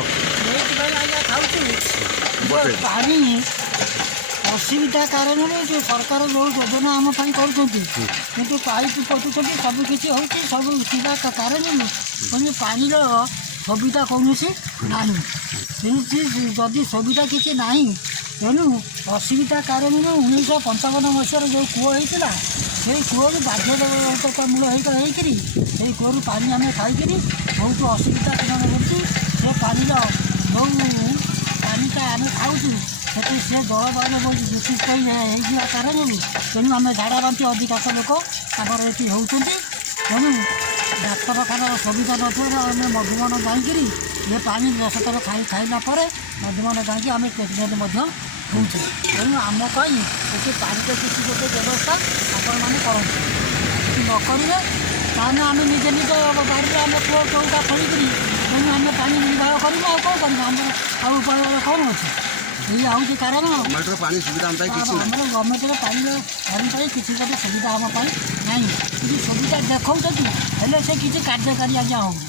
ଏଇଥିପାଇଁ ଆଜ୍ଞା ଖାଉଛୁ ପାଣି ଅସୁବିଧା କାରଣରୁ ଯେଉଁ ସରକାର ଯେଉଁ ଯୋଜନା ଆମ ପାଇଁ କରୁଛନ୍ତି କିନ୍ତୁ ପାଇପ୍ ପୋତୁଛନ୍ତି ସବୁକିଛି ହେଉଛି ସବୁ ଥିବା କାରଣରୁ କିନ୍ତୁ ପାଣିର ସୁବିଧା କୌଣସି ନାହିଁ। ସେମିତି ଯଦି ସୁବିଧା କିଛି ନାହିଁ ତେଣୁ ଅସୁବିଧା କାରଣରୁ 1955 ମସିହାରେ ଯେଉଁ କୂଅ ହେଇଥିଲା ସେଇ କୂଅରୁ ବାଧ୍ୟତାମୂଳ ହେଇକରି ସେଇ କୂଅରୁ ପାଣି ଆମେ ଖାଇକରି ବହୁତ ଅସୁବିଧା କରୁଛୁ। ସେ ପାଣିର ଯେଉଁ ପାଣିଟା ଆମେ ଖାଉଛୁ ସେଠି ସେ ଜଳବାୟୁ ଦୂଷିତ ହେଇଯିବା କାରଣରୁ ତେଣୁ ଆମେ ଝାଡ଼ା ବାନ୍ତି ଅଧିକାଂଶ ଲୋକ ତାଙ୍କର ଏଠି ହେଉଛନ୍ତି। ତେଣୁ ଡାକ୍ତରଖାନାର ସୁବିଧା ନଥିବାରୁ ଆମେ ମଧୁବନ ଯାଇକରି ଏ ପାଣି 10 ଥର ଖାଇଲା ପରେ ମଧୁବନ ଯାଇକି ଆମେ ଟ୍ରିଟମେଣ୍ଟ ମଧ୍ୟ ହେଉଛୁ। ତେଣୁ ଆମ ପାଇଁ ଏଠି ପାଣିର କିଛି ଗୋଟେ ବ୍ୟବସ୍ଥା ଆପଣମାନେ କରନ୍ତୁ। ଯଦି ନ କରିବେ ତାହେଲେ ଆମେ ନିଜେ ନିଜ ବାଡ଼ିରେ ଆମେ କୂଅ ଚଉକା ଖୋଳିକରି ତେଣୁ ଆମେ ପାଣି ନିର୍ବାହ କରିବୁ। ଆଉ କ'ଣ କରିବୁ? ଆମର ଆଉ ଉପାୟ କ'ଣ ଅଛି? ଏଇ ହେଉଛି କାରଣ ଆମର ଗଭର୍ଣ୍ଣମେଣ୍ଟର ପାଣି ପାଇଁ କିଛି ଗୋଟେ ସୁବିଧା ଆମ ପାଇଁ ନାହିଁ। କିଛି ସୁବିଧା ଦେଖାଉଛନ୍ତି ହେଲେ ସେ କିଛି କାର୍ଯ୍ୟକାରୀ ଆଜ୍ଞା ହେଉନି।